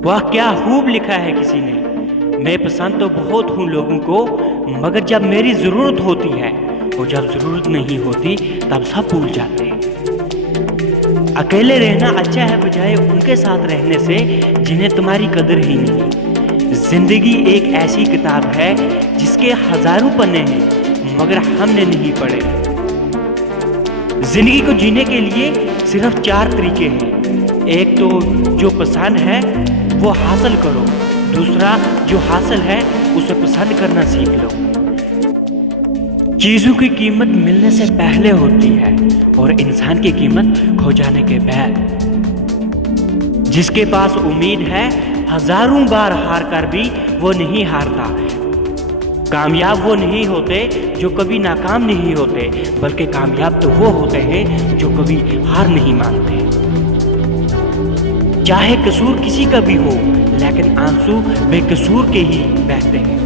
वाह क्या खूब लिखा है किसी ने। मैं पसंद तो बहुत हूँ लोगों को, मगर जब मेरी ज़रूरत होती है और जब ज़रूरत नहीं होती तब सब भूल जाते हैं। अकेले रहना अच्छा है बजाय उनके साथ रहने से जिन्हें तुम्हारी कदर ही नहीं। जिंदगी एक ऐसी किताब है जिसके हजारों पन्ने हैं मगर हमने नहीं पढ़े। जिंदगी को जीने के लिए सिर्फ 4 तरीके हैं। एक तो जो पसंद है वो हासिल करो, दूसरा जो हासिल है उसे पसंद करना सीख लो। चीज़ों की कीमत मिलने से पहले होती है और इंसान की कीमत खो जाने के बाद। जिसके पास उम्मीद है हजारों बार हार कर भी वो नहीं हारता। कामयाब वो नहीं होते जो कभी नाकाम नहीं होते, बल्कि कामयाब तो वो होते हैं जो कभी हार नहीं मानते। चाहे कसूर किसी का भी हो, लेकिन आंसू बेकसूर के ही बहते हैं।